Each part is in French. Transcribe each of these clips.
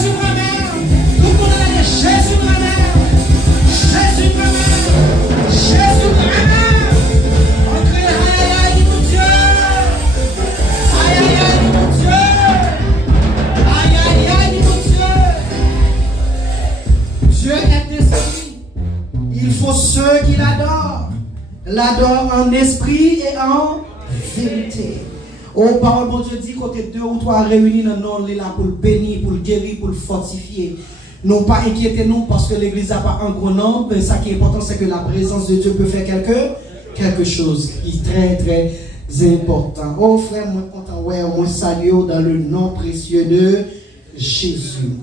Jésus ma mère. Tout le monde a dit Jésus ma mère. Jésus ma mère. Jésus ma mère. On crie aïe aïe aïe mon Dieu. Aïe aïe aïe mon Dieu. Aïe aïe aïe mon Dieu. Dieu est esprit. Il faut ceux qui l'adorent en esprit et en vérité. Oh, parole, bon Dieu dit, côté 2 ou 3 réunis dans le nom, il est là pour le bénir, pour le guérir, pour le fortifier. Non pas inquiétez-nous parce que l'église n'a pas un gros nom, mais ça qui est important, c'est que la présence de Dieu peut faire quelque chose qui est très, très important. Oh, frère, moi, content, ouais, moi, salue dans le nom précieux de Jésus.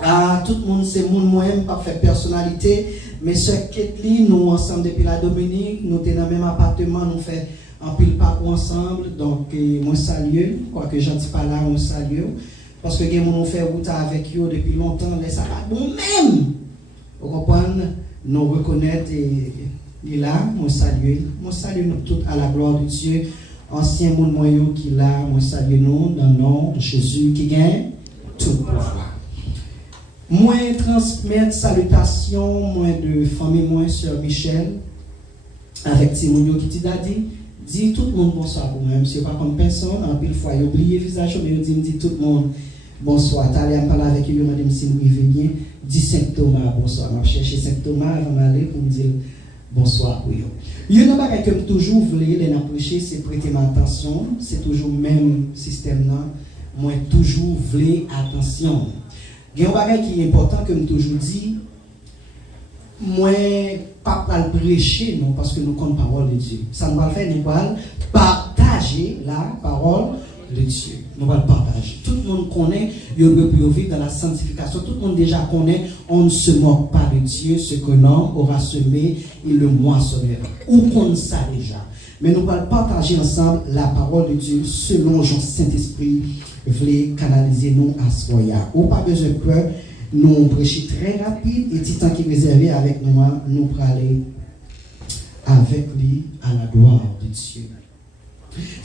Ah, tout le monde, c'est mon moi-même, pas fait personnalité, mais sœur Kathleen, nous ensemble depuis la Dominique, nous sommes dans le même appartement, nous faisons un pile pas ensemble, donc moi salue, quoique je ne dis pas là, on salue, parce que nous fait route avec eux depuis longtemps, mais ça va bon même. Vous comprenez, nous reconnaître et là, moi salue nous tous à la gloire de Dieu, ancien monde moyen qui là, moi salue nous dans le nom de Jésus qui gagne tout pouvoir. Moi transmettre salutations, moi de famille, moi sœur Michel, avec Timonio qui t'a dit tout le monde bonsoir pour moi, même si pas comme personne, en pile fois, il oublié le visage, mais il dit tout le monde bonsoir. Tu allais parler avec lui, madame si nous y bien, dit Saint Thomas bonsoir. Je cherché Saint Thomas avant d'aller pour me dire bonsoir pour eux. Il y a une chose que je toujours voulu les approcher, c'est prêter ma attention, c'est toujours le même système là, moi toujours voulu attention. Il y a un chose qui est important que je toujours dis, moi pas le prêcher non parce que nous connaissons la parole de Dieu. Ça nous va faire nous partager la parole de Dieu. Nous allons partager. Tout le monde connaît, il peut vivre dans la sanctification. Tout le monde déjà connaît, on ne se moque pas de Dieu, ce que l'homme aura semé, il le moissonnera. Ou qu'on ça déjà. Mais nous allons partager ensemble la parole de Dieu selon Jean Saint-Esprit voulait canaliser nous à ce voyage. Ou pas besoin de peur. Nous prêchons très rapide et petit temps qui est réservé avec nous, nous pour aller avec lui à la gloire de Dieu.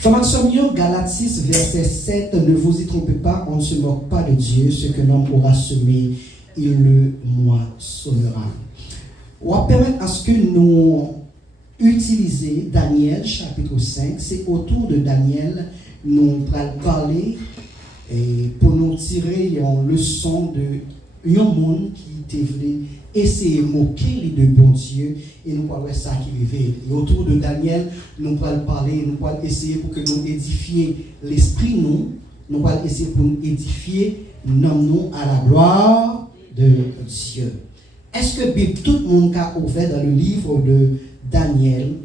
Formation Galates 6, verset 7, ne vous y trompez pas, on ne se moque pas de Dieu, ce que l'homme aura semé, il le moissonnera. On va permettre à ce que nous utilisions Daniel chapitre 5, c'est autour de Daniel, nous allons parler et pour nous tirer une leçon de un monde qui voulait essayer de moquer de bon Dieu et nous parlons de ça qui arrive. Et autour de Daniel, nous allons parler, nous allons essayer pour que nous édifions l'esprit nous allons essayer pour nous édifier nous à la gloire de Dieu. Est-ce que Bible, tout le monde a ouvert dans le livre de Daniel,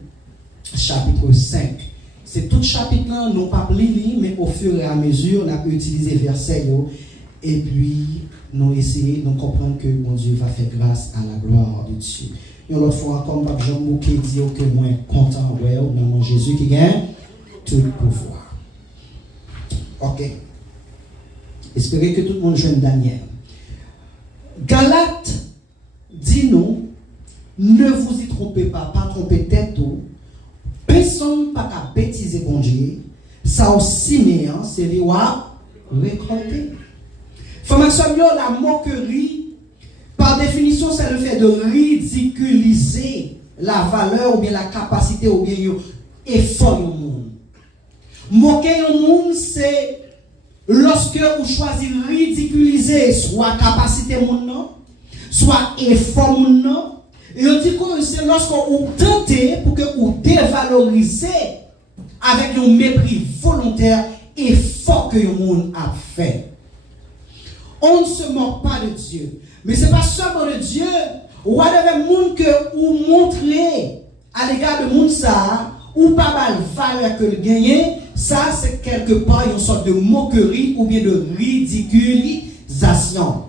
chapitre 5? C'est tout chapitre là, nous pas lire, mais au fur et à mesure, on a utilisé verset et puis nous essayer de comprendre que mon Dieu va faire grâce à la gloire de Dieu. Et l'autre fois, comme Pape Jean Mouquet dit que moi content, ouais, au nom de Jésus qui gagne tout le pouvoir. Ok. Espérez que tout le monde joigne Daniel. Galates dit nous, ne vous y trompez pas trompez tête ou, personne pas qu'à bêtiser bon Dieu, ça aussi néant, c'est les wa récolter. Formation, la moquerie, par définition, c'est le fait de ridiculiser la valeur ou bien la capacité ou bien l'effort du monde. Moquer au monde, c'est lorsque vous choisissez de ridiculiser soit capacité monde, soit effort monde, et on dit que c'est lorsque vous tentez pour que vous dévalorisez avec un mépris volontaire effort que le monde a fait. On ne se moque pas de Dieu. Mais ce n'est pas seulement de Dieu. Ou avec monde que vous montrez à l'égard de monde ça, ou pas mal valeur que le gagner, ça c'est quelque part une sorte de moquerie ou bien de ridiculisation.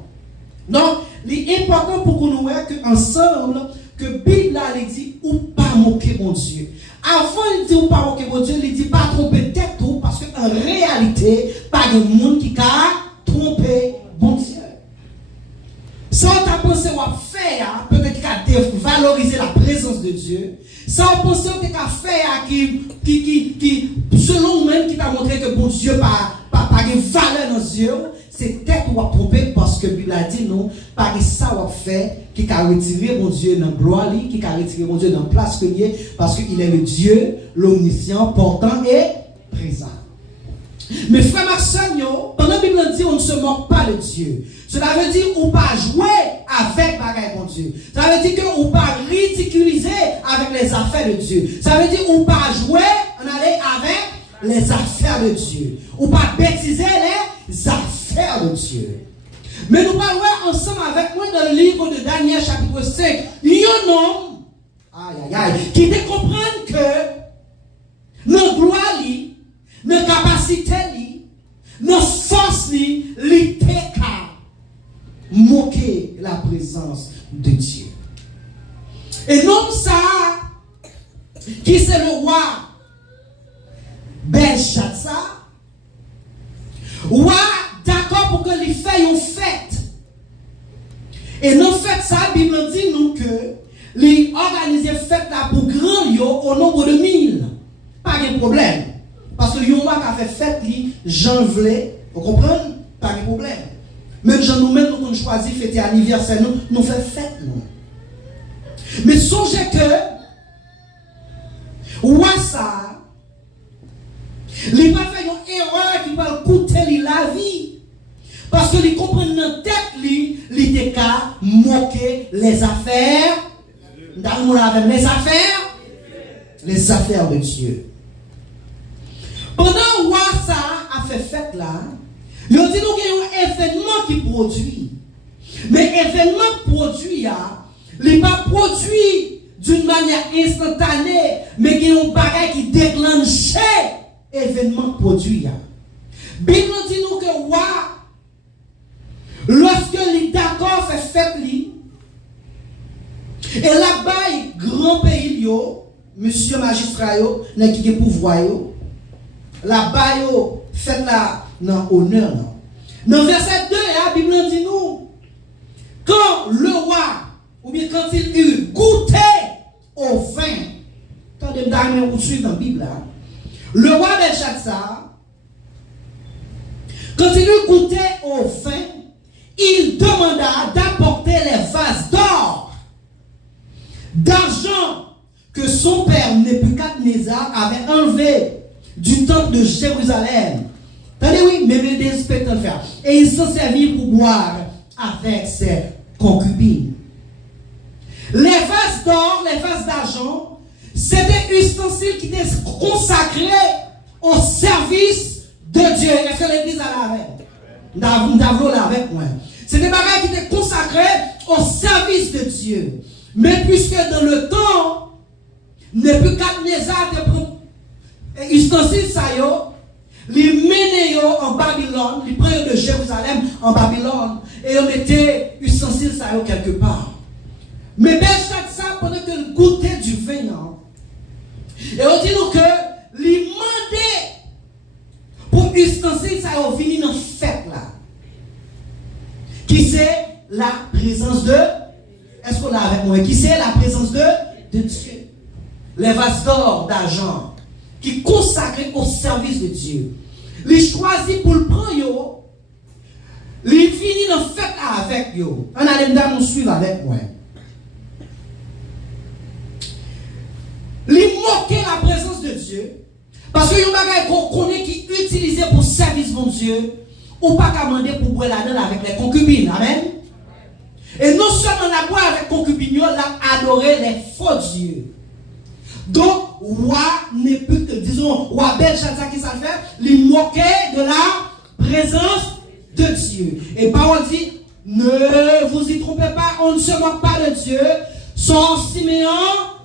Donc, il est important pour que nous voyons qu'ensemble, que Bible a dit ou pas moquer mon Dieu. Avant il dit ou pas moquer mon Dieu, il dit pas tromper tête tout parce qu'en réalité, pas de monde qui a trompé bon Dieu. Ça on t'a pensé ou à faire, peut-être qu'il a valoriser la présence de Dieu. Ça on pensé ou qu'à faire qui selon même qui t'a montré que bon Dieu pas de valeur dans Dieu, c'est tête ou à tromper parce parce que la Bible a dit non, par ça on fait qui a retiré mon Dieu dans la gloire, qui a retiré mon Dieu dans la place qu'il est, parce qu'il est le Dieu, l'omniscient, portant et présent. Mais frère Marcel, pendant la Bible dit on ne se moque pas de Dieu. Cela veut dire qu'on ne pas jouer avec bagaille mon Dieu. Ça veut dire qu'on ne pas ridiculiser avec les affaires de Dieu. Ça veut dire qu'on ne pas jouer, on aller avec les affaires de Dieu. On ne pas bêtiser les affaires de Dieu. Mais nous parlons ensemble avec moi dans le livre de Daniel chapitre 5. Il y a un homme qui te comprendre que nos gloires, nos capacités, nos forces, les moquer la présence de Dieu. Et non ça, qui c'est le roi Belshazzar, roi d'accord pour que les faits ont fait. Et non fait ça, la Bible dit nous que les organiser fête là pour grand yo au nombre de 1000. Pas de problème. Parce que yon roi qui a fait fête li, Jean voulait, vous comprenez? Pas de problème. Même Jean nous-mêmes, nous avons choisi fêter anniversaire, nous faisons fête. Nous. Mais songez que, roi ça, il n'a pas fait une erreur qui va coûter la vie. Parce que il comprend dans tête, il était qu'à moquer les affaires. Dans les affaires de Dieu. Pendant roi ça a fait fête là, il dit nous qu'il y a un événement qui produit. Mais l'événement produit, il n'est pas produit d'une manière instantanée, mais il y a un bagage qui déclenche l'événement produit. Bible dit nous que roi, lorsque il d'accord fait fête, et là-bas, grand pays, monsieur magistrat, qui a pouvoir, là-bas, fait là, dans l'honneur. Dans verset 2, la Bible dit nous, quand le roi, ou bien quand il eut goûté au vin, attendez, vous suivez dans la Bible, le roi Belshazzar, quand il eut goûté au vin, il demanda d'apporter les vases d'or, d'argent que son père Nebuchadnezzar avait enlevé du temple de Jérusalem. Attendez, oui, mais des spectateurs faire. Et il s'en servit pour boire avec ses concubines. Les vases d'or, les vases d'argent, c'était des ustensiles qui étaient consacrés au service de Dieu. Est-ce que l'église a avec? Nous avons là avec moi. C'est des bagages qui étaient consacrés au service de Dieu. Mais puisque dans le temps, Nebuchadnezzar te prend ustensiles ça yo, les mené en Babylone, les prennent de Jérusalem en Babylone, et on mettait ustensiles ça yo quelque part. Mais Belshazzar, pendant qu'il goûtait du vin, et on dit nous que les mandait pour ustensiles ça yo venir dans fête là. Qui c'est la présence de, est-ce qu'on l'a avec moi? Qui c'est la présence de Dieu? Les vases d'or, d'argent, qui consacrent au service de Dieu. Les choisis pour le prendre, les finit dans fête avec yo. On allait nous suivre avec moi. Les moquer la présence de Dieu, parce que y a un bagage qu'on connaît qui est utilisé pour service de Dieu, ou pas qu'à demander pour boire là-dedans avec les concubines. Amen. Et non seulement la boire avec concubines, la adorer les faux dieux. Donc, roi n'est plus que, disons, roi Belshazzar qui ça fait, lui moquer de la présence de Dieu. Et parole dit, ne vous y trompez pas, on ne se moque pas de Dieu. Son Siméon,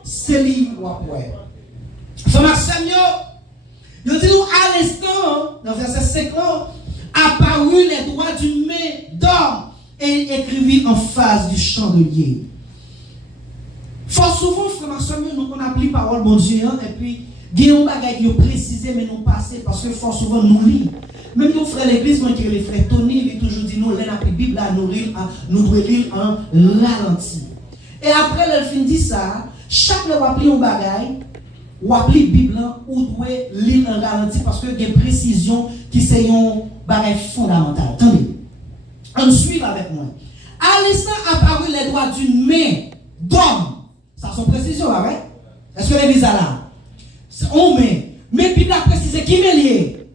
c'est lui, roi. Frère Samuel, nous disons à l'instant, dans verset 50, apparut les doigts d'une main d'homme et écrivit en face du chandelier. Fort souvent, frère Samuel, nous on applique parole bon Dieu, et puis, il y a un bagage qui est précisé, mais nous passé, parce que fort souvent, nous lisons. Même nos frères l'église, moi qui les frères Tony, il toujours dit, nous, la Bible, nous devons lire en ralenti. Et après, le fin dit ça, chaque fois qu'on applique un bagage, ou applique Bible, ou doit lire en ralenti, parce que il y a une précision qui c'est un bagage fondamental. Attendez. On suit avec moi. À l'instant apparu les doigts d'une main d'homme. Ça sont précisions, là, ouais? Est-ce que l'église a là? On met. Mais Bible a précisé qui met lié.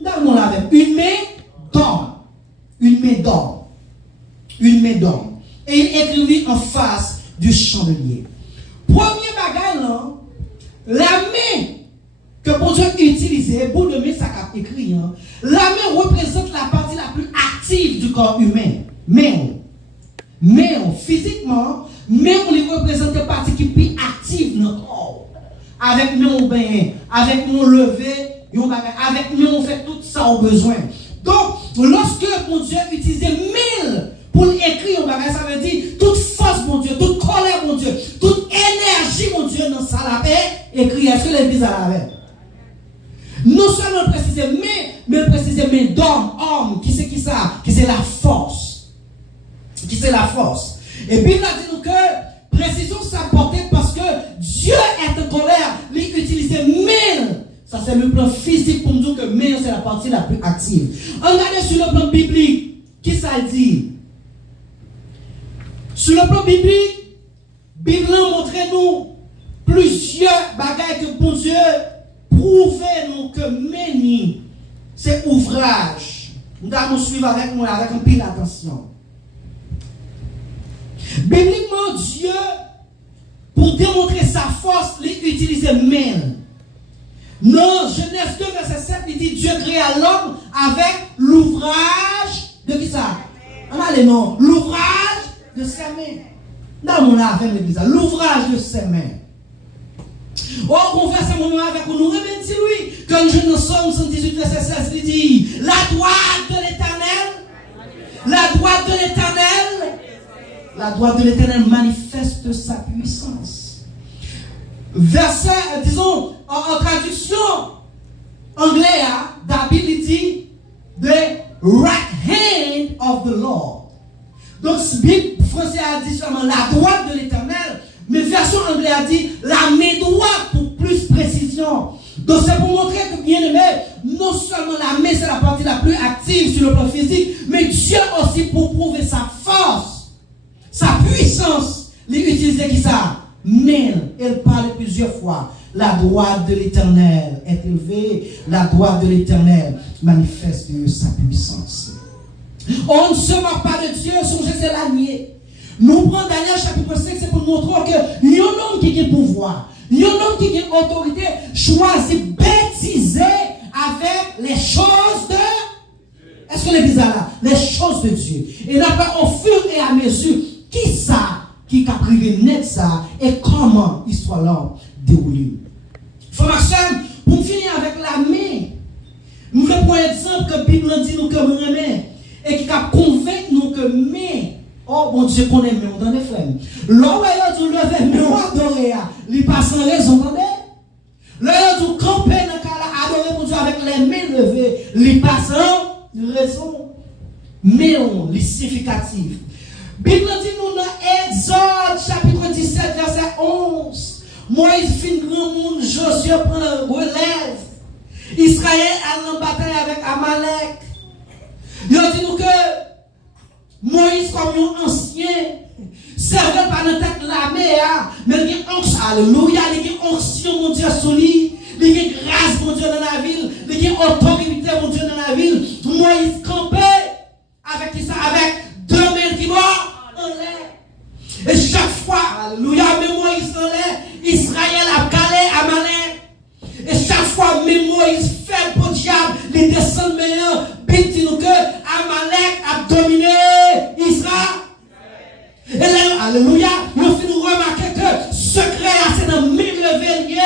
Dans là avec une main d'homme. Une main d'homme. Une main d'homme. Et il écrivit en face du chandelier. Premier bagage là, la main que bon Dieu utilisait, pour de main ça a écrit, hein, la main représente la partie la plus active du corps humain. Mais physiquement, mais on les représente une partie qui est plus active dans le corps. Avec nous on bain, avec nous on lever, avec nous on fait tout ça au besoin. Donc, lorsque mon Dieu utilisait 1000 pour écrire un bagage, ça veut dire toute force, mon Dieu, toute colère, mon Dieu, toute énergie, mon Dieu, dans ça la paix, écrit, est-ce que l'église a la paix? Non seulement préciser mais préciser mais d'homme, homme, qui c'est qui ça? Qui c'est la force. Qui c'est la force. Et puis, il a dit nous que précision s'apportait parce que Dieu est en colère, il utilisait 1000. Ça, c'est le plan physique pour nous dire que 1000, c'est la partie la plus active. Regardez sur le plan biblique, qui ça dit? Sur le plan biblique, Bible montre nous plusieurs bagages que pour Dieu prouvez nous que meni, c'est ouvrage. Nous allons suivre avec moi, avec un peu d'attention. Bibliquement, Dieu, pour démontrer sa force, il utilise main. Non, Genèse 2, verset 7, il dit Dieu créa l'homme avec l'ouvrage de qui ça? Allez, non, l'ouvrage de ses mains. Dans mon avec l'église, l'ouvrage de ses mains. Oh, on fait ce moment avec nous, remettez lui. Quand je nous sommes 118, verset 16, il dit la droite de l'éternel, la droite de l'éternel, la droite de l'éternel manifeste sa puissance. Verset, disons, en traduction anglaise, David dit the right hand of the Lord. Donc, Bible français a dit seulement la droite de l'éternel, mais version anglaise a dit la main droite pour plus précision. Donc, c'est pour montrer que, bien aimé, non seulement la main, c'est la partie la plus active sur le plan physique, mais Dieu aussi pour prouver sa force, sa puissance. Il utilisait qui ça? Mais elle parle plusieurs fois. La droite de l'éternel est élevée, la droite de l'éternel manifeste sa puissance. On ne se moque pas de Dieu, songez c'est l'année. Nous prenons Daniel chapitre 5, c'est pour montrer que y a un homme qui a pouvoir, il y a un homme qui a autorité, choisit bêtiser avec les choses de. Est-ce que l'église a là? Les choses de Dieu. Et là, au fur et à mesure, qui ça qui a privé net ça et comment l'histoire là déroule. Frère Maxime, pour finir avec la main, nous voulons prendre un exemple que la Bible dit nous comme une main et qui a convaincu nous que main. Oh bon Dieu, qu'on aime, on donne des frères. L'homme a dit lever, mais on adore, il passe sans raison, entendez? L'homme a dit camper dans le cas là, adorer mon Dieu avec les mains levées, il passe sans raison. Mais on, les significatifs. Bible dit nous dans Exode chapitre 17, verset 11. Moïse fin grand monde, Josué prend relève. Israël a en bataille avec Amalek. Il a dit nous que Moïse comme un ancien servait par la tête la mer, mais il y a onction, alléluia, il y a onction mon Dieu solide, il y a grâce mon Dieu dans la ville, il y a autorité mon Dieu dans la ville. Moïse campait avec qui ça? Avec deux mains qui vont en l'air. Et chaque fois, alléluia, mais Moïse en l'air, Israël a calé Amalek. Et chaque fois, même Moïse fait pour le diable, les descend meilleurs, dit nous que Amalek a dominé Israël. Et là, alléluia, nous finissons remarquer que secret c'est dans mille leviers.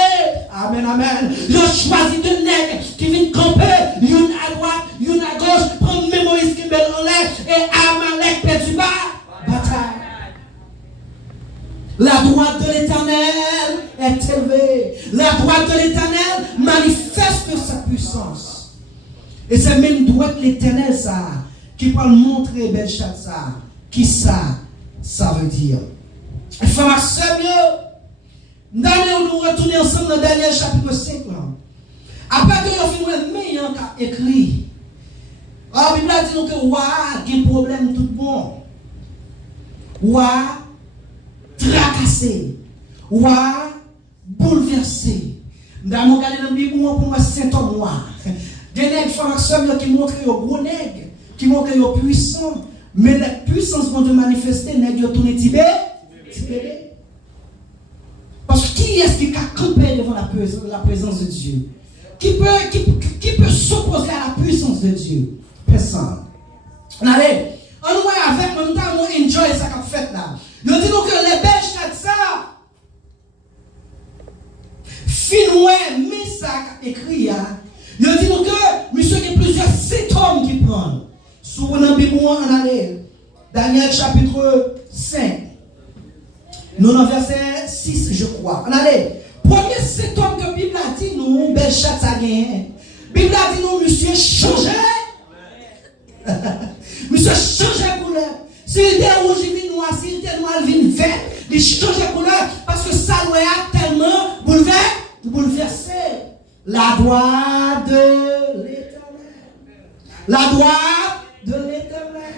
Amen, amen. Ils ont choisi deux nègres qui viennent camper, une à droite, une à gauche, prendre Moïse qui met en l'air et Amalek perdu bas. Bataille. La droite de l'éternel est élevée. La droite de l'éternel manifeste sa puissance. Et c'est même droite de l'éternel ça qui peut montrer Belchat ça. Qui ça veut dire. Frère, c'est mieux. Nous retournons ensemble dans Daniel chapitre 5. Après que nous finissons le meilleur qu'a écrit. La Bible dit que ouah, il y a un problème tout bon. Ouah, tracassé. Ouah, bouleversé. Dans mon regardé dans la Bible, pour moi, c'est un noir. Des nègres frères qui montrent qu'ils sont gros nègres, qui montrent qu'ils sont puissants. Mais la puissance vont de manifester, nègres tourner tibé. Parce que qui est-ce qui a campé devant la présence de Dieu? Qui peut s'opposer à la puissance de Dieu? Personne. Allez, on voit avec mon temps, on enjoy ça qu'on fait là. Je dis donc que les Belges font ça. Finoué, mais ça écrit. Je dis donc que monsieur, il y a plusieurs symptômes qui prennent. Sur la Bible, on allait. Daniel chapitre 5. Nous, dans verset 6, je crois. On allait. Premier symptôme que la Bible a dit, nous, bel chat, ça gagne. La Bible a dit, nous, monsieur, changez. Monsieur, changez couleur. Si il était rouge, il vient noir. Si il était noir, il vient vert. Il change couleur parce que ça doit être tellement bouleversé. La droite de l'Éternel. La droite de l'Éternel.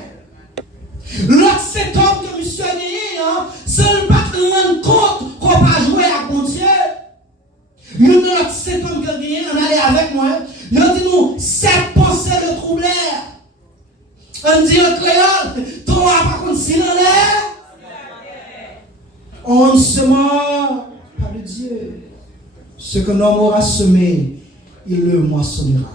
L'autre symptôme que monsieur a gagné, c'est le pas de rendre compte qu'on va jouer à mon Dieu. L'autre symptôme que gagné, on allait avec moi. Il dit nous, cette pensée le troublèrent. On dit en créole, toi par contre, s'il en est, on se mord par le Dieu. Ce que l'homme aura semé, il le moissonnera.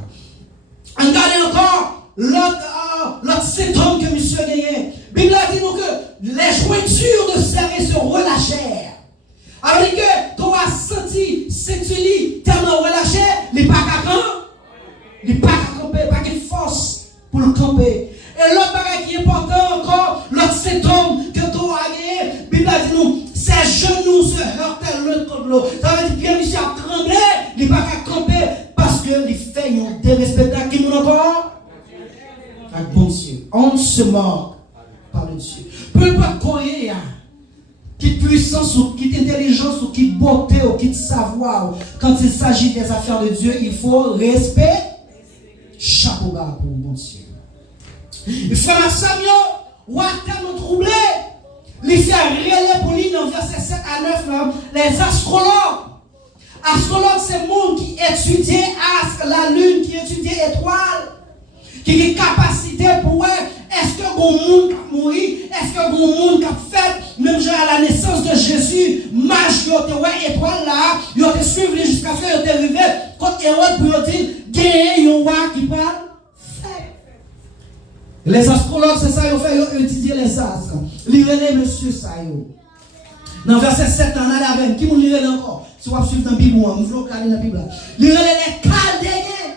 Regardez encore l'autre symptôme que monsieur a gagné. La Bible a dit donc que les jointures de serré se relâchèrent. Alors que tu as senti, c'est tu lis tellement relâché, il n'est pas qu'à camper, il n'est pas qu'à camper, pas qu'à force pour le camper. Et l'autre bagage qui est important encore, l'autre symptôme que tu as gagné, la Bible a dit nous, ses genoux se heurtaient l'un contre l'autre. Ça veut dire que monsieur a tremblé, il n'est pas qu'à camper parce que les faits ont dérespecté qui nous encore. Avec bon Dieu. On se mord par le Dieu. Peu importe quoi il y a, qui puissance ou qui intelligence ou qui beauté ou qui savoir, quand il s'agit des affaires de Dieu, il faut respect. Chapeau bas pour bon Dieu. Il faut la Samuel, ou à tellement troublé. Il fait réel pour lui dans verset 7 à 9, là, les astrologues. Astrologue, c'est le monde qui étudie la lune, qui étudie l'étoile, qui a une capacité pour est-ce que le monde a mouru, est-ce que le monde a fait, même genre à la naissance de Jésus, mage, il a été étoile là, il a été suivi jusqu'à ce qu'il est arrivé, quand Hérode pour dire, gagne un roi qui parle. Les astrologues, c'est ça, ils ont fait étudier les astres. Lirez-les, monsieur, ça. Dans verset 7, on a la même. Qui vous lirez encore? Si vous suivez dans la Bible, vous voulez regarder dans la Bible. Lirez les Chaldéens.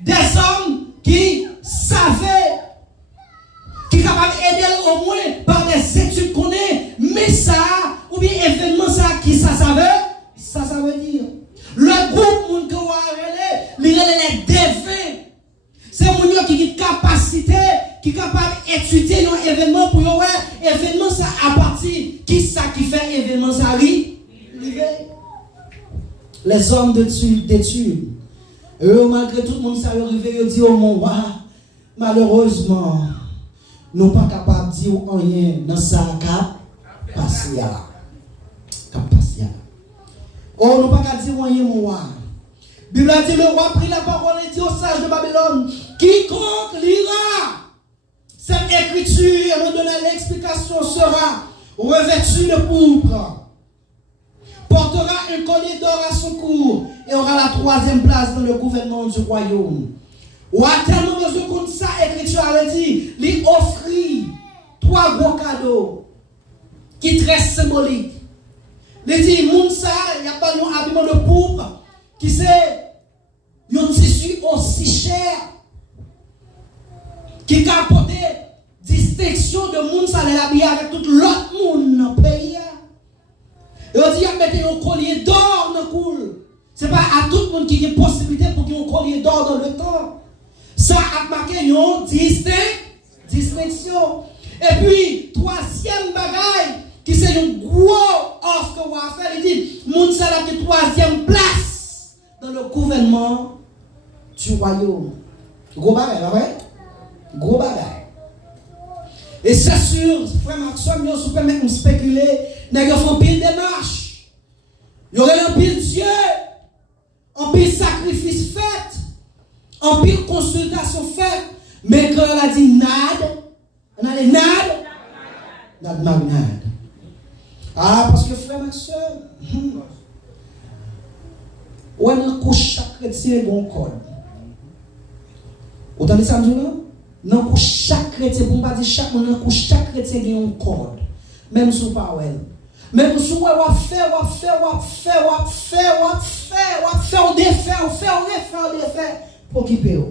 Des hommes qui savaient, qui sont capables d'aider au moins par des études qu'on est. Mais ça, ou bien événement, ça, qui ça veut dire. Le groupe, que vous avez, lirez les défaits. C'est mon qui a une capacité, qui est capable d'étudier un événement pour voir événement ça à partir qui ça qui fait événement ça arrive. Les hommes d'études. Eux, malgré tout le monde, ça arrive, ils disent au monde, malheureusement, nous ne sommes pas capables de dire rien dans ça qui a passé. Oh, nous ne sommes pas capables de dire rien, mon roi. La Bible a dit, le roi prit la parole et dit aux sages de Babylone, quiconque lira cette écriture et nous donnera l'explication sera revêtu de pourpre, portera un collier d'or à son cou et aura la troisième place dans le gouvernement du royaume. Ou a tellement besoin de ça, l'écriture a dit, lui offrit 3 gros cadeaux qui sont très symboliques. Il dit, moun ça, il n'y a pas un habillement de pourpre qui c'est un tissu aussi cher qui a apporté distinction de monde ça les habiller avec tout l'autre monde dans le pays. Et on dit qu'il mettre un collier d'or dans le cou. Ce n'est pas à tout le monde qui a une possibilité pour qu'il y ait un collier d'or dans le temps. Ça a marqué une distinction. Et puis, troisième bagaille, qui c'est un gros offre que vous avez fait, il dit, monde ça là qui est troisième place dans le gouvernement du royaume. Gros bagaille, là, ouais? Gros bagaille. Et c'est sûr, frère Maxime, si vous permettez de spéculer, nous font pile démarche. Il y aurait un pile Dieu, un pile sacrifice fait, un pile consultation faite. Mais quand elle a dit nad, on a dit nad. Ah, parce que frère Maxime, on a chaque chrétien un bon code. Vous entendez ça, non? Non, pour chaque chrétien, pour ne pas dire chaque monde, pour chaque chrétien, il y a un code. Même si vous ne pas. Même si vous faire, pour qui paye.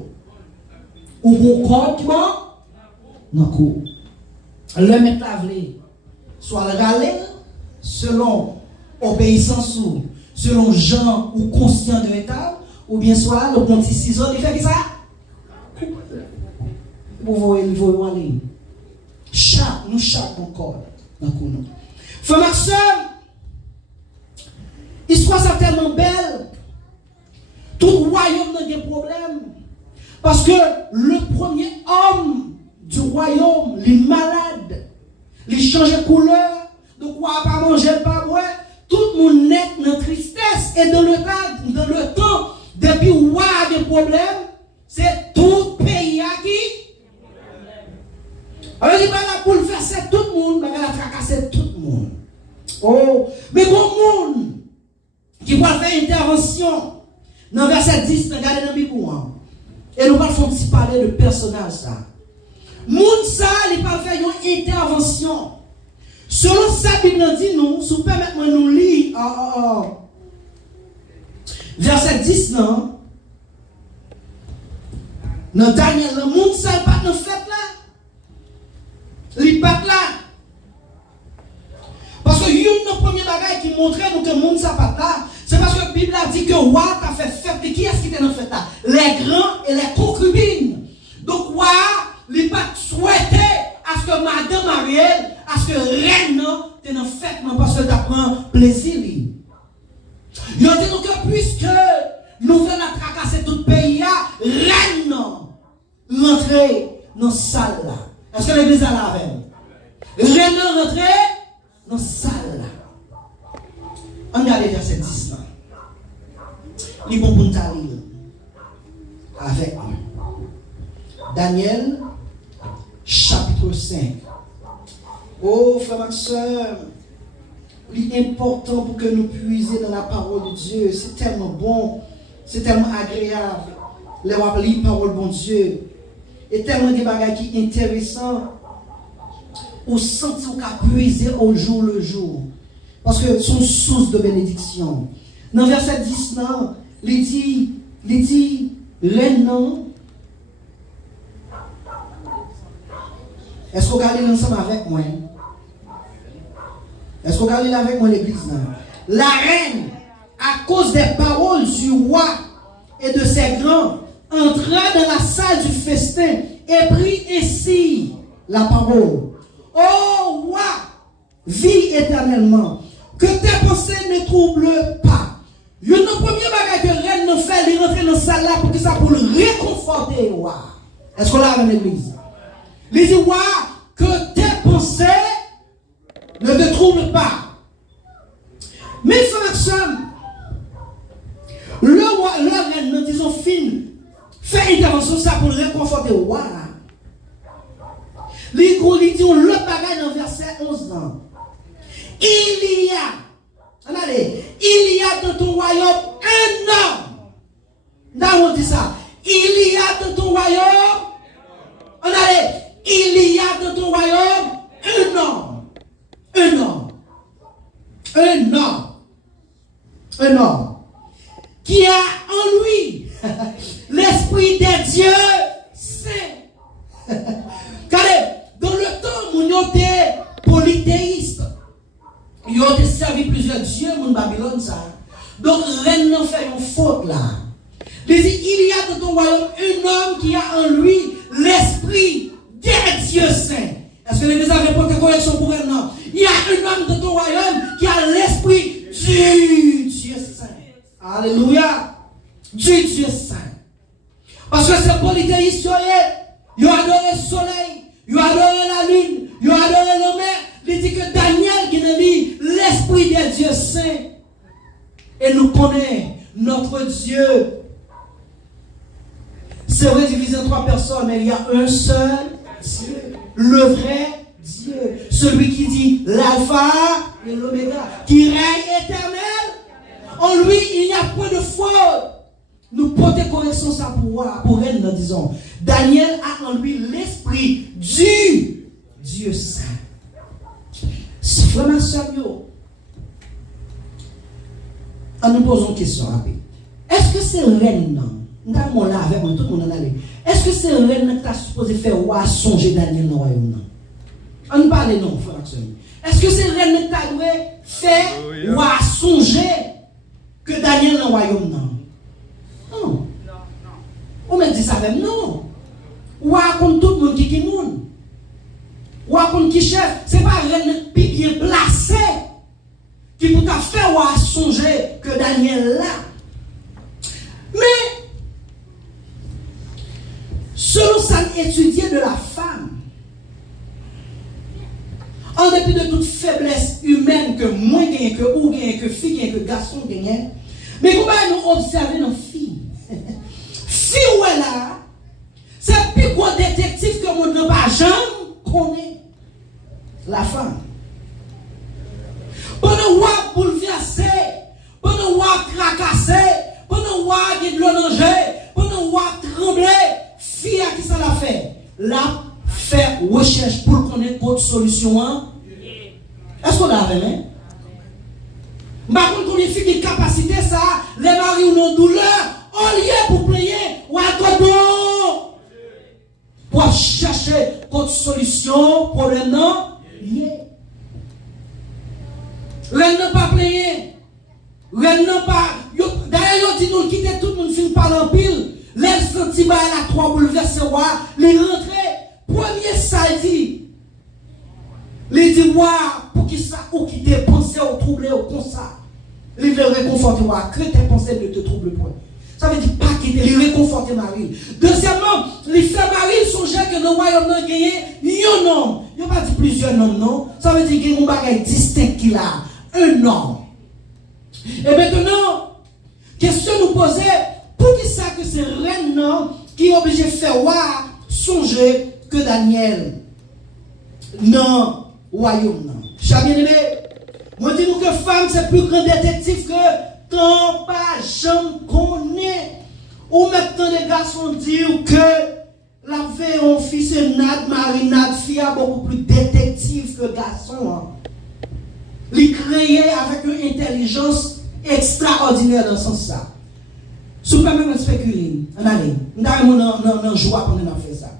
Ou bon code qui va? Non, le mettre la vlé. Soit le râler, selon obéissance ou selon gens ou conscient de l'état, ou bien soit le bon petit ciseau, il fait qui ça? Vous voyez, aller. Chaque encore. Frère Maxime, histoire certainement belle. Tout royaume n'a pas de problème. Parce que le premier homme du royaume, les malades, les change de couleur, de quoi pas manger, pas boire, tout le monde naît dans la tristesse. Et dans le temps, depuis roi a des problèmes, c'est tout pays à qui? Alors, il va là pour le faire, tout le monde, il va tracasser tout le monde. Oh, mais bon monde qui va faire intervention dans verset 10, regardez dans le Bible. Et nous allons parler de personnage ça. Monde ça, il va faire une intervention. Selon sa Bible dit nous, si vous permettez nous lire verset 10 non. Dans Daniel, le monde ça pas dans fait là. Il pas là. Parce que une premier bagage qui montrait nous que le monde ça pas là, c'est parce que la Bible a dit que roi a fait fête. Qui est-ce qui était dans la fête là? Les grands et les concubines. Donc roi, il pas souhaité à ce que madame Ariel, à ce que reine non, t'es dans fête non parce que t'apprends plaisir. Il a dit donc que puisque nous venons à tracasser tout le pays, reine non, rentrer dans la salle là. Est-ce que l'église a la veille? Reine non rentrer dans la salle là. On regarde verset 10 là. Les bons pour nous avec Daniel chapitre 5. Oh frère Maxime, il est important pour que nous puisions dans la parole de Dieu. C'est tellement bon, c'est tellement agréable. Les lire parole de bon Dieu. Et tellement des bagages qui sont intéressants. Au sens où on puiser au jour le jour. Parce que c'est une source de bénédiction. Dans verset 10, non, il dit, reine non. Est-ce que vous regardez ensemble avec moi? Est-ce que vous regardez avec moi l'église? Non? La reine, à cause des paroles du roi et de ses grands, entra dans la salle du festin et prit ainsi la parole. Oh roi, vis éternellement, que tes pensées ne troublent pas. Il y a un premier bagage que reine nous fait, il rentre dans la salle là pour que ça pour le réconforter, roi. Est-ce qu'on l'a dans l'église? Il dit, roi, que tes pensées ne te troublent pas. Mais frère, le roi, le reine, nous disons, fait intervention ça pour le réconforter, roi. Il dit, le bagage dans verset 11 ans. Il y a dans ton royaume un homme. Là, on dit ça. Il y a dans ton royaume. Il y a dans ton royaume un homme qui a en lui l'esprit des dieux saints. Car dans le temps où nous étions polythéistes, ils ont servi plusieurs dieux dans Babylone. Donc, reine n'a fait une faute là. Il y a dans ton royaume un homme qui a en lui l'esprit des dieux saints. Est-ce que l'Église avait pas de correction pour elle? Non. Il y a un homme dans ton royaume qui a l'esprit du Dieu saint. Alléluia. Du Dieu saint. Parce que c'est polythéiste, Ils ont adoré le soleil, ils ont adoré la lune, ils ont adoré la mer. Il dit que Daniel qui nous dit l'Esprit des dieux saints. Et nous connaissons notre Dieu. C'est vrai, divisé en 3 personnes, mais il y a un seul Dieu. Le vrai Dieu. Celui qui dit l'alpha et l'oméga. Qui règne éternel. En lui, il n'y a point de faute. Nous portons correction ça pour elle, nous disons. Daniel a en lui l'esprit du Dieu saint. Frère, ma soeur, nous posons une question rapide. Est-ce que c'est reine, nous avons là avec moi, tout le monde en allait. Est-ce que c'est reine qui t'a supposé faire roi songer Daniel dans le royaume? On nous parle non, frère. Est-ce que c'est reine qui t'a dû faire roi songer que Daniel dans le royaume? Non. On me dit ça même, non. Ou à contre tout le monde qui est monde. Ou à contre qui chef. Ce n'est pas reine qui bien placé qui peut faire ou à songer que Daniel là. Mais, selon ça étudié de la femme, en dépit de toute faiblesse humaine que moi gagne, que ou gagne, que fille gagne, que garçon gagne, mais comment nous observer nos filles? Si ou est là, c'est plus gros détective que mon ne pas jamais connaît la femme. Pendant qu'on bouleversé, pendant qu'on cracassé, pendant qu'on a de l'onanger, pendant qu'on tremblé, fille à qui ça l'a fait? Là, fait recherche pour connaître votre solution. Hein? Est-ce qu'on a même? Par contre, combien de filles qui capacité ça, les maris ou non douleur, au lieu pour player, ou à tout bon, pour chercher votre solution, problème non? Rien n'a pas payé. Rien n'a pas. D'ailleurs, ils nous quitter tout le monde finit par l'empile. Les sentiments à la 3 bouleversés, les rentrées. Premier ça, il dit. Il dit, pour qui ça, ou qui t'est pensé au troublé, au comme ça. Il veut réconforter, que tes pensées ne te troublent point. Ça veut dire pas quitter, il réconforter Marie. Deuxièmement, les frères Marie songeaient que le royaume n'a gagné, un homme. Il n'y a pas dit plusieurs noms, non. Ça veut dire qu'il y a un bagage distinct qu'il a. Un homme. Et maintenant, question nous poser, pour qui ça que c'est reine non, qui est obligé de faire voir, songer que Daniel non, royaume non. Chers bien-aimés, moi dis-nous que femme c'est plus grand détective que tant pas j'en connais. Ou maintenant les garçons disent que la vie en fils et Nad, Marie, Nad, fille a beaucoup plus détective que garçon. Hein. Les créer avec une intelligence extraordinaire dans ce sens-là. Si vous pouvez même spéculer, on allez, nous avons joie quand on a fait ça.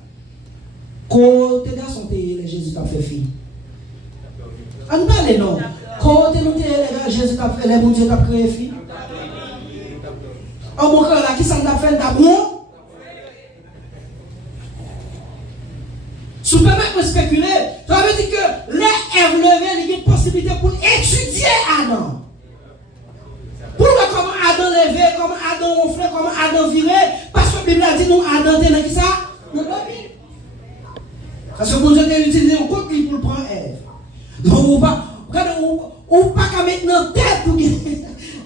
Quand tes garçons, les Jésus t'a fait fille. On parle non. Quand les Jésus t'a fait, les bon Dieu t'a créé fille. En mon cœur là, qui ça t'a fait d'amour? Si vous pouvez même spéculer, ça veut dire que les Ève levées, il y a une possibilité pour étudier Adam. Pour voir comment Adam levé, comment Adam ronflé, comment Adam viré. Parce que la Bible a dit, nous, Adam, t'es dans qui ça? Dans la Bible. Parce que bon Dieu t'a utilisé un coquille pour le prendre Ève. Donc, ou pas qu'à mettre dans la tête pour qu'il y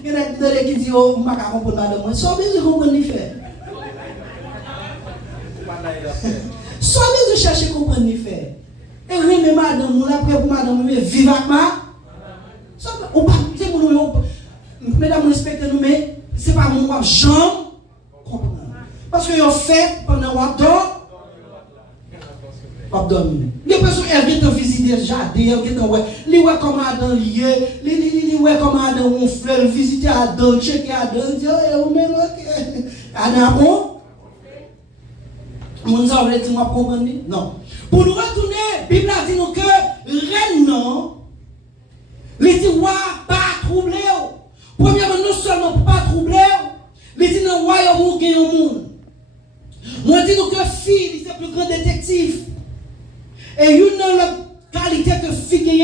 ait des qui disent, oh, je ne vais pas comprendre Madame. Soit bien, je comprends les faits. Soit bien, je cherche à comprendre les faits. Et oui, mais Madame, nous l'avons pour Madame, mais vive avec moi. Ou pas, c'est pour nous, mesdames, nous respectons nous, mais ce n'est pas mon jambe comprendre. Parce que vous fait pendant que vous pas dormir. Les personnes elles viennent te visiter le jardin, les ouais comme Adam lié, les ouais comme Adam on fait visiter Adam, checker Adam, dire ou même Adam bon. Mon ça veut dire moi comprendre non. Pour nous retourner, Bible a dit nous que reine non. Les dit ouais pas troubler. Premièrement non seulement pas troubler, les dit non royaume ou gagne au monde. Moi dit nous que fille, c'est plus grand détective. Et une qualité que fille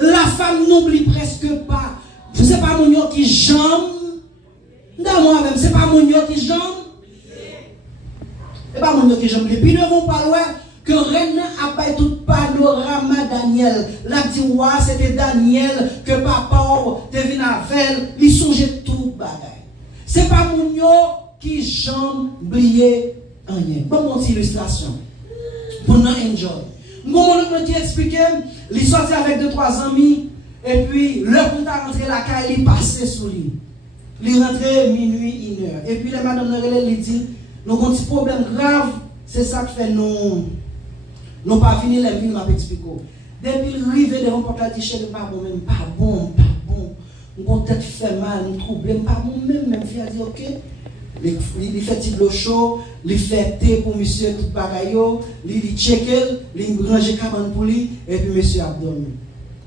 la femme n'oublie presque pas. Ce n'est pas mon qui jambe. Non, moi-même, ce n'est pas mon qui jambe. Et pas mon qui j'aime. Puis nous vont pas loin que Reine a pas tout panorama Daniel. La dit ouais, c'était Daniel que papa te venu avec, il songeait tout bagaille. C'est pas mon qui j'aime oublier rien. Bon mon illustration. Pour nous enjoy. Mon qui expliquer, il sorti avec 2-3 amis et puis le pour rentrer la caille, il passait sous lui. Il rentrait minuit, 1h. Et puis la madame Norelle lui dit, nous avons un petit problème grave, c'est ça qui fait nous pas fini la vie, nous m'avons expliqué. Depuis le rivet devant porte la t-shirt, pas bon, même pas bon. Nous tête fait mal, nous troublé, pas bon, même fille a dit ok. Il fait petit l'eau chaud, il fait thé pour monsieur tout bagayo, il check, il range cabane pour lui, et puis monsieur a dormi.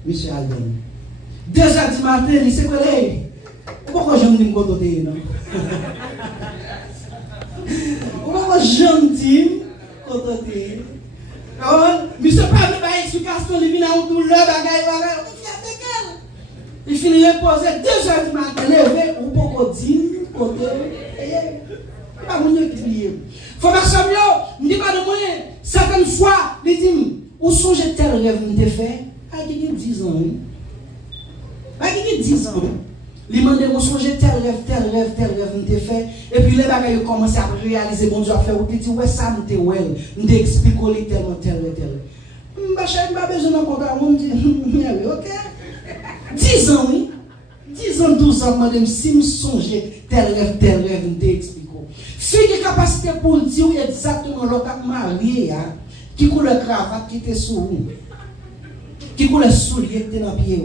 Monsieur a dormi. 2h du matin, il s'est collé. Pourquoi je me dis que non? Pourquoi je me dis que monsieur pas de explication, il vient à tout le bagaille, il finit de poser 2h du matin, levé, ou pourquoi dire, côté, pas mon Dieu qui dit. Faut faire ça, je ne dis pas de moyen. Certaines fois, il dit, où songe tel rêve, vous fait? Il y a 10 ans. Il y a 10 ans. Il m'a dit, on songe tel rêve, nous fait. Et puis les bagages commencent à réaliser, bon Dieu a fait, il dit, ouais, ça, nous t'es well. Nous t'expliquons tellement, tel. Je n'ai pas besoin de compter, on me dit, ok. 10 ans, oui. 10 ans, 12 ans, madame, si je songe tel rêve, nous t'expliquons. Si j'ai capacité pour dire exactement le cap marié, qui coule le cravate qui était sous vous, qui coule le soulier qui était dans le pied.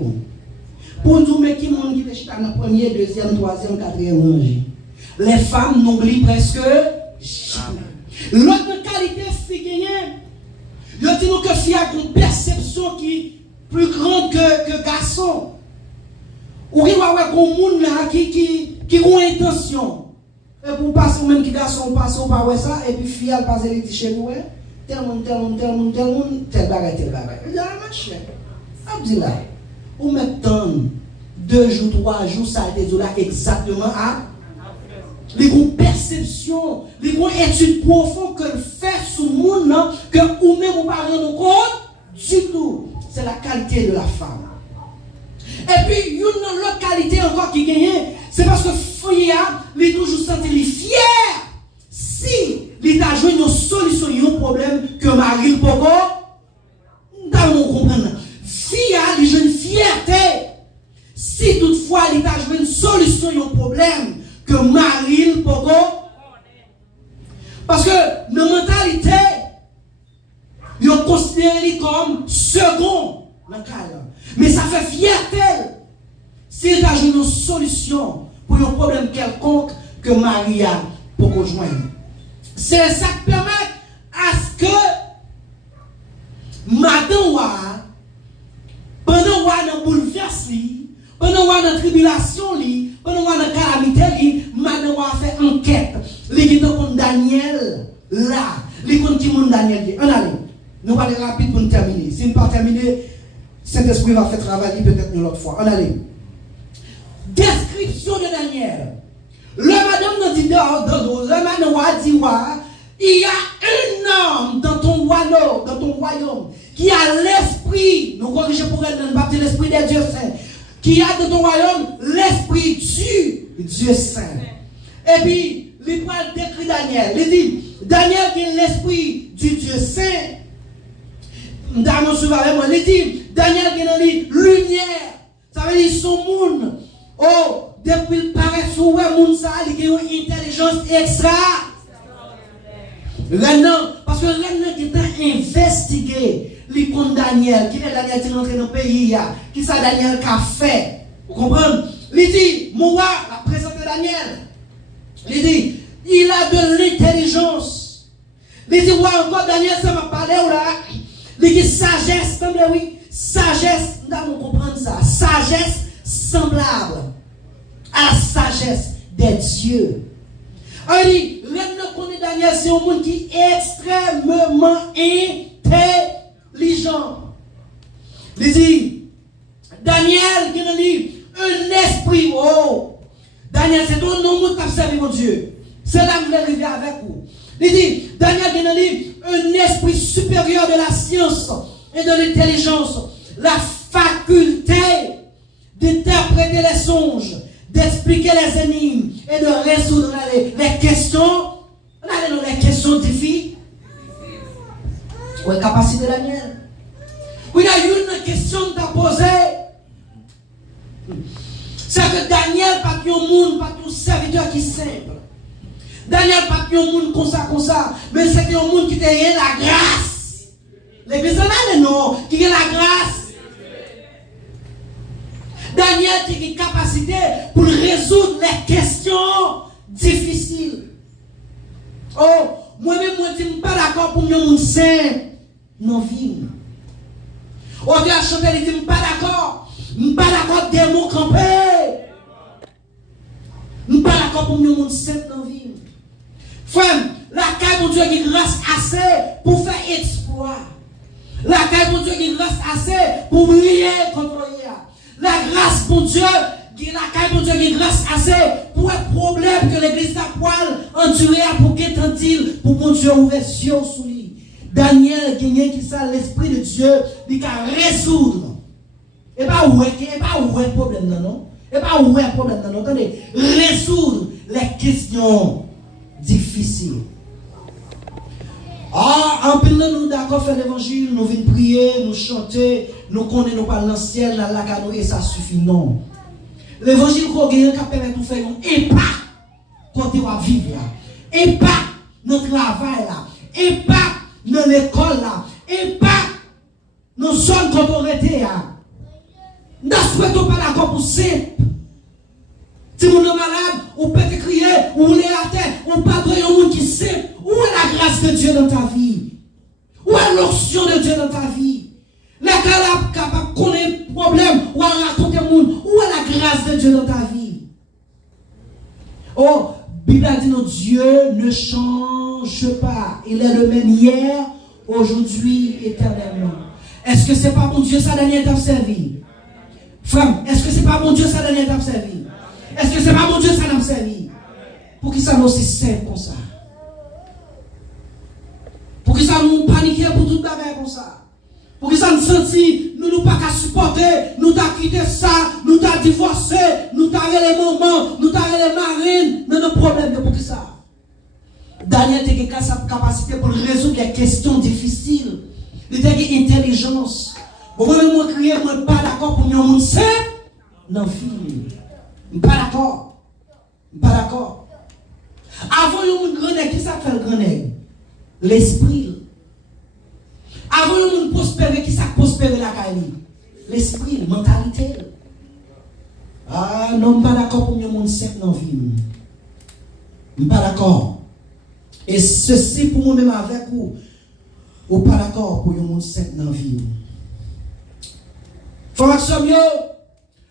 Pour nous, mais qui monde qui était dans le premier, deuxième, troisième, quatrième rangée. Les femmes n'oublient presque jamais. L'autre qualité fille il dit nous que fille a une perception qui est plus grande que garçon. Ou il va avoir un monde là qui a une intention. Et pour passer même qui garçon passe ou pas ça et puis fille elle passe les chez nous tel monde tel bagage. Il y a un match. Abdillah. Ou maintenant 2 jours, 3 jours ça a été là exactement à les grosses perceptions, les grosses études profondes que le fait sous le monde que ou même on pas rendre compte du tout. C'est la qualité de la femme. Et puis, il y a une autre qualité encore qui gagne, c'est parce que Fouya, il est toujours senti fier. Si il a joué une solution, il y a un problème que Marie le Pogo, nous allons comprendre. Fouya, il a une fierté. Si toutefois il a joué une solution, il y a un problème que Marie le Pogo. Parce que nos mentalités, ils ont considéré comme second. Mais ça fait fierté s'il a joué une solution pour un problème quelconque que Maria peut rejoindre. C'est ça qui permet à ce que Madame pendant qu'on bouleverse, pendant qu'on tribulation, pendant qu'on calamité, Madame a fait enquête. Les gens comme Daniel là, les gens qui ont Daniel. On allez, nous allons rapide pour nous terminer. Si nous ne pas terminer, Saint-Esprit va faire travailler peut-être une autre fois. On allez. Description de Daniel. Le madame nous dit, le madame a dit, il y a un homme dans ton royaume, qui a l'esprit, nous corrigeons pour elle, nous l'esprit des dieux saints, qui a dans ton royaume l'esprit du Dieu saint. Et puis, il va décrire Daniel. Il dit, Daniel qui est l'esprit du Dieu saint. Il dit, Daniel qui est dans les lumières. Ça veut dire son monde. Oh, depuis le paraît sous le monde, ça, il a une intelligence extra. Parce que l'un qui a investigué les comptes Daniel, qui est Daniel qui est rentré dans le pays, qui ça Daniel qui a fait. Vous comprenez? Il dit, moi, la présenter Daniel. Il dit, il a de l'intelligence. Il dit, ouais, encore Daniel, ça m'a parlé, là. Il dit, sagesse, oui, sagesse, nous allons comprendre ça. Sagesse semblable à la sagesse des dieux. Il dit, l'un connaît Daniel, c'est un monde qui est extrêmement intelligent. Il dit, Daniel, qui a dit, un esprit, oh, Daniel, c'est ton nom qui a servi mon Dieu. C'est là que je vais arriver avec vous. Il dit, Daniel bien dit, un esprit supérieur de la science et de l'intelligence, la faculté d'interpréter les songes, d'expliquer les énigmes et de résoudre les questions. Les questions difficiles. Oui, capacité Daniel. Oui, il y a une question que tu as posée. C'est que Daniel, pas de monde, pas de serviteur qui est simple. Daniel, pas de monde comme ça. Mais c'est un monde qui a la grâce. L'église là, non, qui a la grâce. Daniel a une capacité pour résoudre les questions difficiles. Oh, moi-même, je ne suis pas d'accord pour un monde saint. Non, vie. Oh, Dieu a chanté, il dit, je ne suis pas d'accord. Je ne suis pas d'accord des mots campés. Je ne suis pas d'accord pour un monde saint dans la vie. Frère, la caille, mon Dieu, qui grâce assez pour faire exploit. La caille, mon Dieu, qui grâce assez pour briller contre l'IA. La grâce, mon Dieu, la caille, mon Dieu, qui grâce assez pour un problème que l'église a poil enduré pour qu'est-il, pour mon Dieu ouvrir les yeux sous lui. Daniel, qui ça, l'esprit de Dieu, il a résoudre. Et pas où est le problème, non? Et pas où est le problème, non? Attendez, résoudre les questions difficiles. Ah, en plus, nous d'accord faire l'évangile, nous venons prier, nous chanter, nous connaissons pas l'ancien, la lagano, et ça suffit, non. L'évangile qu'on gagne, qui permet de faire un impact quand tu vas vivre là. Impact dans le travail là. Impact dans l'école là. Impact dans la zone qu'on aurait été là. Nous ne souhaitons pas d'accord pour simple. Si vous êtes malade, on peut te crier, ou est à terre, on peut pas un monde qui sait. Où est la grâce de Dieu dans ta vie? Où est l'onction de Dieu dans ta vie? Les gars capable de connaître un problème ou à raconter le monde. Où est la grâce de Dieu dans ta vie? Oh, Bible a dit non, Dieu ne change pas. Il est le même hier, aujourd'hui, éternellement. Est-ce que c'est pas mon Dieu ça Daniel t'a servi? Femme, est-ce que c'est pas mon Dieu ça Daniel t'a servi? Est-ce que c'est pas mon Dieu ça t'a servi? Pour qu'il soit aussi simple comme ça? Pour qu'il soit nous paniquer pour tout bagarre comme ça? Pour que ça nous senti, nous ne pas qu'à supporter, nous t'a quitté ça, nous t'a divorcé, nous t'a les moments, nous t'a les marines, mais nos problèmes, pour que ça. Daniel a une capacité pour résoudre les questions difficiles. Il a une intelligence. Vous voyez, moi, crier, moi, je ne suis pas d'accord pour un monde simple. Non, fille. Je ne suis pas d'accord. Je ne suis pas d'accord. Avant, il y a un grand nègre, qui ça fait le grand nègre? L'esprit. Avant le monde prospérer, qui ça prospérer la caille? L'esprit, la mentalité. Ah non, je ne suis pas d'accord pour un monde simple dans la vie. Je ne suis pas d'accord. Et ceci pour moi-même avec vous. Je ne suis pas d'accord pour un monde simple dans la vie.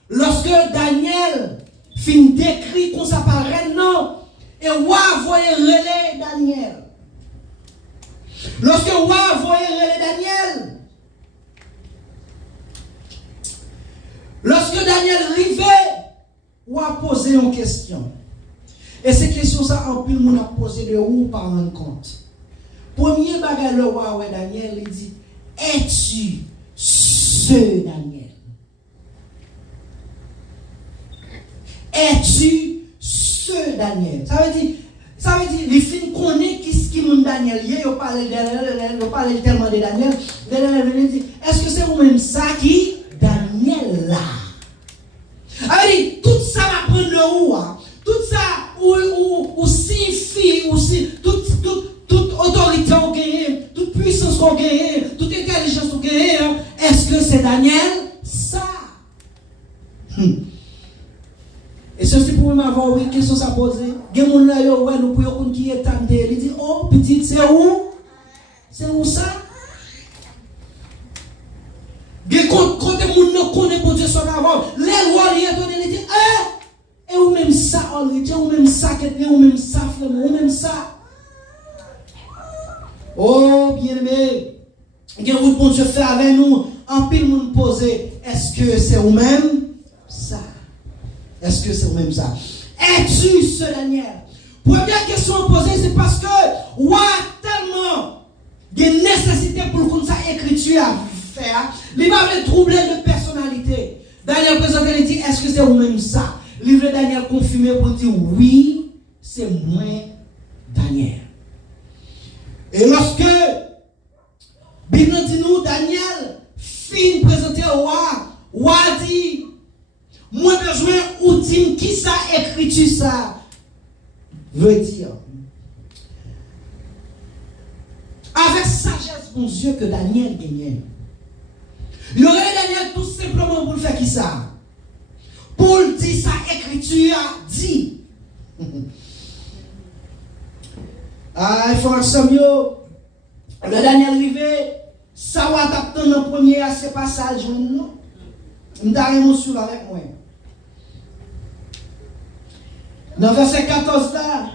Lorsque Daniel fin décrit qu'on s'apparaît, non, et roi voyait relais Daniel. Lorsque roi voyait relais Daniel, lorsque Daniel arrivait, roi posait une question. Et ces questions, ça, en plus, le monde a posé de où par un compte. Premier bagage, le roi, Daniel, il dit, es-tu ce Daniel? Es-tu ce Daniel? Ça veut dire, les filles connaissent qui est Daniel. Hier, ils parlaient tellement de Daniel. Daniel venait dire, est-ce que c'est vous-même ça qui Daniel là? Alors, tout ça va prendre le où? Tout ça, ou signifie, toute autorité qu'on gagne, toute puissance qu'on gagne, toute intelligence qu'on gagne, est-ce que c'est Daniel ça? Et ceci pour m'avoir une question à poser. Il y a des gens qui est tenté. Il dit, oh, petite, c'est où? C'est où ça? Quand les gens ne connaissent pas Dieu son avant, les rois ils disent, et ou même ça, ou même ça, ou même ça, ou même ça. Oh, bien aimé, il y a un bon Dieu fait avec nous. En pile, nous poser, est-ce que c'est ou même ça? Est-ce que c'est même ça? Es-tu ce Daniel? Première question posée, c'est parce que on a tellement de nécessité pour qu'on ça écriture à faire. Il va me troubler de personnalité. Daniel présente, il dit, est-ce que c'est vous-même ça? Livre Daniel confirmé pour dire, oui, c'est moi, Daniel. Et lorsque, Bible dit nous, Daniel, fin présenté au roi dit, moi besoin ou dit qui ça écriture ça veut dire. Avec sagesse, mon Dieu, que Daniel gagnait. Il y aurait Daniel tout simplement pour le faire qui ça? Pour le dire sa écriture dit. Il faut un Samuel. Le Daniel arrivé, ça va t'attendre dans le premier à ce passage. Non. Je n'ai rien sur avec moi. Dans verset 14 là.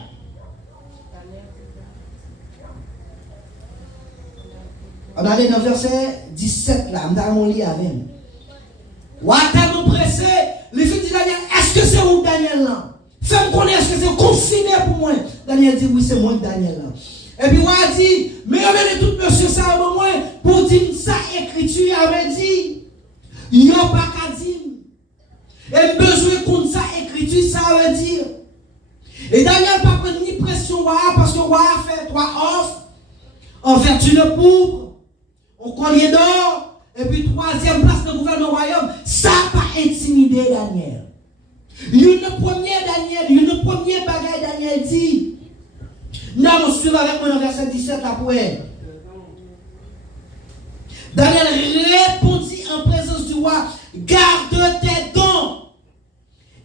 On allait dans verset 17 là. Je n'ai rien avec moi. Ou à tellement pressé, les filles de Daniel, est-ce que c'est vous Daniel là? Fais-moi connaître, est-ce que c'est confirmé pour moi? Daniel dit, oui, c'est moi Daniel là. Et puis, on a dit, mais on a tout monsieur ça au moins pour dire ça, écriture avait dit, il n'y a pas qu'à dire. Et besoin qu'on ça, écriture, ça veut dire. Et Daniel n'a pas pris ni pression, parce que roi a fait 3 offres, en vertu de pourpre, au collier d'or. Et puis, 3e place dans le gouvernement royaume, ça n'a pas intimidé Daniel. Le premier bagage Daniel dit, non, on suit avec moi dans verset 17 après. Daniel répondit en présence du roi, garde tes dons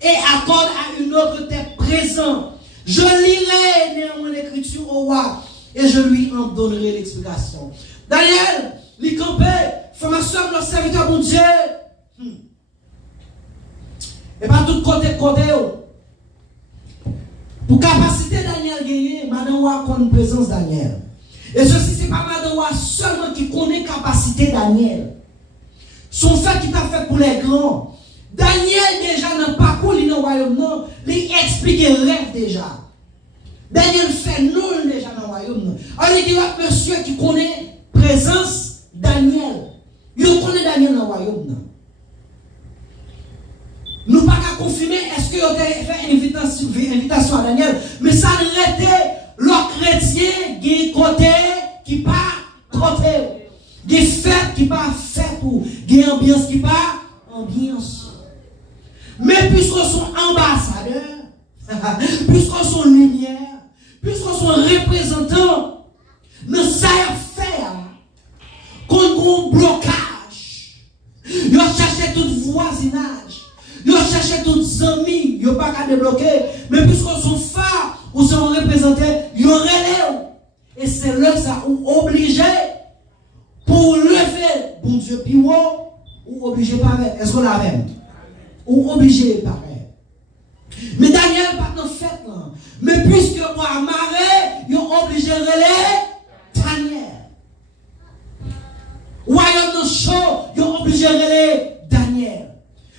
et accorde à une autre tes présents. Je lirai néanmoins l'écriture au roi et je lui en donnerai l'explication. Daniel, il campait. Formation de notre serviteur, mon Dieu. Et pas tout côté. Pour capacité Daniel gagner, madame Wa connaît présence Daniel. Et ceci, c'est pas madame Wa seulement qui connaît capacité Daniel. Son fait qui t'a fait pour les grands. Daniel, déjà, dans le parcours, il dans le royaume, non, il explique le rêve déjà. Daniel fait non déjà dans le royaume. Alors, il dit, monsieur qui connaît présence Daniel. Il connaît Daniel dans le royaume. Nous ne pouvons pas confirmer est-ce qu'il a fait une invitation à Daniel, mais ça n'était le chrétien qui côté qui pas côté, qui fait qui pas fait pour, qui ambiance qui pas ambiance. Mais puisqu'on sont ambassadeurs, puisqu'on sont lumière, puisqu'on sont représentants, nous savons faire qu'on blocage. Ils cherchent tout voisinage. Ils cherchent tous amis. Ils n'ont pas qu'à débloquer. Mais puisqu'ils sont forts, ou sont représentés, ils relèvent. Et c'est là ça ou obligé pour lever, bon Dieu, puis ou obligé pareil. Est-ce qu'on l'a même? Ou obligé pareil. Mais Daniel pas dans fait là. Mais puisque moi marre, ils ont obligé de relayer Daniel. Royaume de chaud, ils ont obligé de relayer Daniel.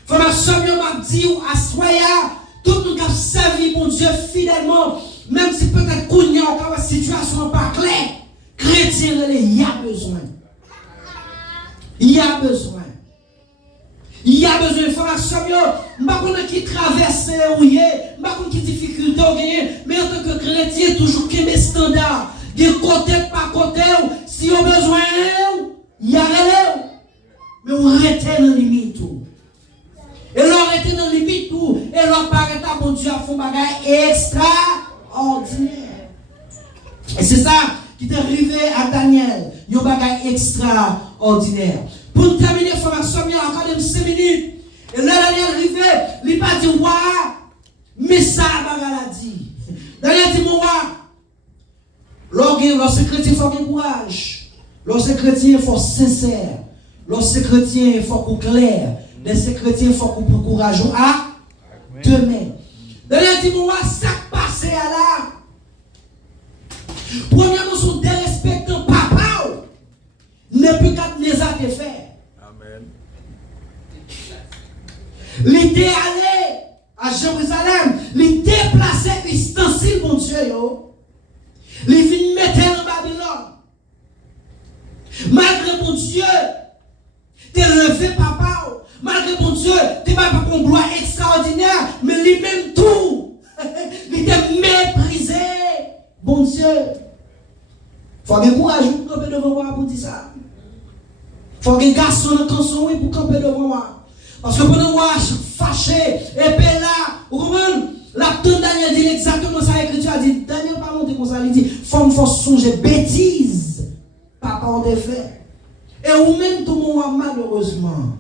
Faut ma soeur m'a dit ou à soya, tout le monde qui a servi mon Dieu fidèlement, même si peut-être qu'on y a encore une situation pas claire, chrétien, il y a besoin. Il y a besoin. Il y a besoin de formation. Je ne sais pas qui traverse, je ne sais pas qui difficulté, mais en tant que chrétien, toujours qu'il y a des standards, de côté par côté, si on a besoin, il y a rien. Mais on reste dans la limite. Et l'on reste dans la limite, et l'on paraît à mon Dieu à fond bagage extraordinaire. Et c'est ça qui est arrivé à Daniel, un bagage extraordinaire. Pour terminer la formation, il y a encore 5 minutes. Et là, Daniel est arrivé, il n'a pas dit, ouais, mais ça, il a dit. Daniel dit, moi, lorsque chrétien, il faut qu'il courage. Lorsque chrétien, il faut sincère. Lorsque chrétien, il faut qu'il clair. Lorsque chrétien, il faut qu'il courageux à demain. Daniel dit, moi, ça passe à là. Premièrement, son dérespectant papa, n'est plus qu'à les affaires faire. L'idée allait à Jérusalem, les déplacer ustensile, mon Dieu. les vins mettre en Babylone. Malgré mon Dieu, t'es levé papa, malgré mon Dieu, t'es pas pour une gloire extraordinaire, mais lui-même tout, il t'a méprisé, bon Dieu. Faut avoir courage pour camper devant moi pour dire ça. Faut avoir un garçon dans le canson pour camper devant moi. Parce que pendant moi, je suis fâché, et puis là, vous comprenez? La tante Daniel dit exactement ça, l'écriture a dit, Daniel pas monter comme ça, il dit, faut songer bêtise, papa on te fait. Et ou même tout le monde, malheureusement,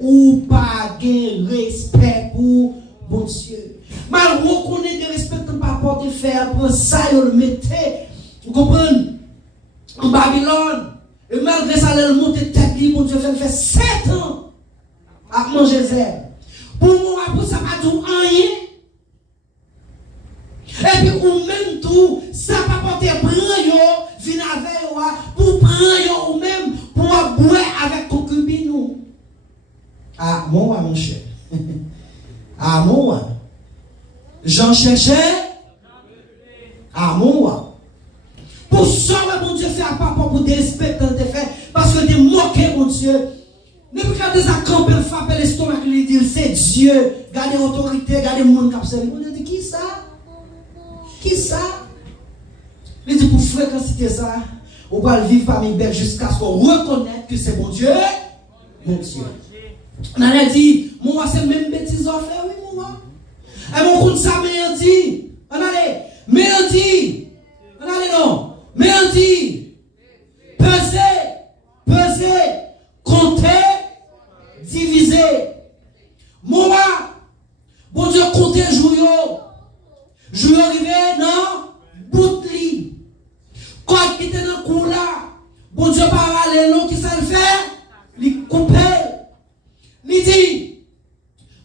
ou pas de respect pour bon Dieu. Malgré qu'on ait de respect pour papa te fait, après ça, il le mettait, vous comprenez? En Babylone, et malgré ça, elle monte tête libre, mon Dieu fait 7 ans à manger zèbre. Pour moi, après ça, pas tout rien. Et puis, ou même tout, ça va porter prendre yo, vin avec yo, pour prendre yo, ou même pour boire avec concubine nous. Ah, moi, mon cher. Ah, moi. J'en cherchais. Ah, moi. Pour ça, mon Dieu, fait à papa pour dérespecter quand tu fait, parce que tu moqué, mon Dieu. Ne pas garder ça camper, frapper l'estomac, lui dire c'est Dieu, garder l'autorité, garder le monde qui observe. Mon Dieu dit qui ça? Qui ça? Il dit pour fréquenter ça, on va vivre parmi les jusqu'à ce qu'on reconnaisse que c'est mon Dieu. Mon Dieu. On a dit, moi, c'est même bêtise en fait, oui, moi. Et mon compte ça, mais on dit, on allait, mais on dit, on allait non. Mais on dit, peser, compter, diviser. Moi, bon Dieu, compter jour arrivé, non, bout de lit. Quand il était dans le coup là, bon Dieu, parallèle, non, qui ça le fait? Il coupe. Il dit,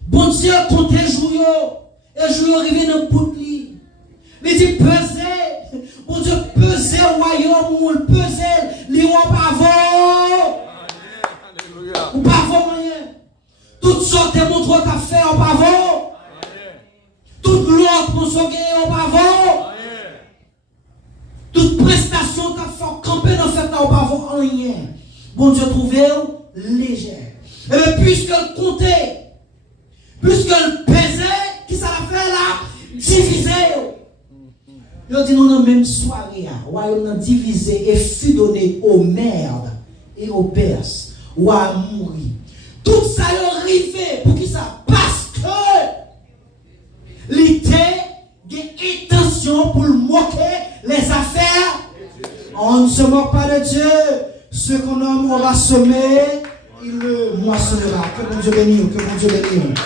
bon Dieu, compter jour, et jour arrivé dans le bout de lit. Il dit, peser. Bon Dieu, peser au royaume, peser, les rois pavot. Ou pavot, rien. Toutes sortes de montres qu'a fait au pavot. Toute gloire pour sauver au pavot. Toute prestation qu'a fait camper dans cette au pavot, rien. Bon Dieu, trouvez légère. Et puisqu'elle comptait, puisqu'elle pesait, qui ça l'a fait là? Diviser. Il dit, nous, dans la même soirée, le royaume a divisé et fut donné aux merdes et aux Perses, ou à mourir. Tout ça est arrivé pour qui ça? Parce que l'idée de intention pour moquer les affaires. On ne se moque pas de Dieu. Ce qu'on aime, on va semer, il le moissonnera. Que mon Dieu bénisse, que mon Dieu bénisse.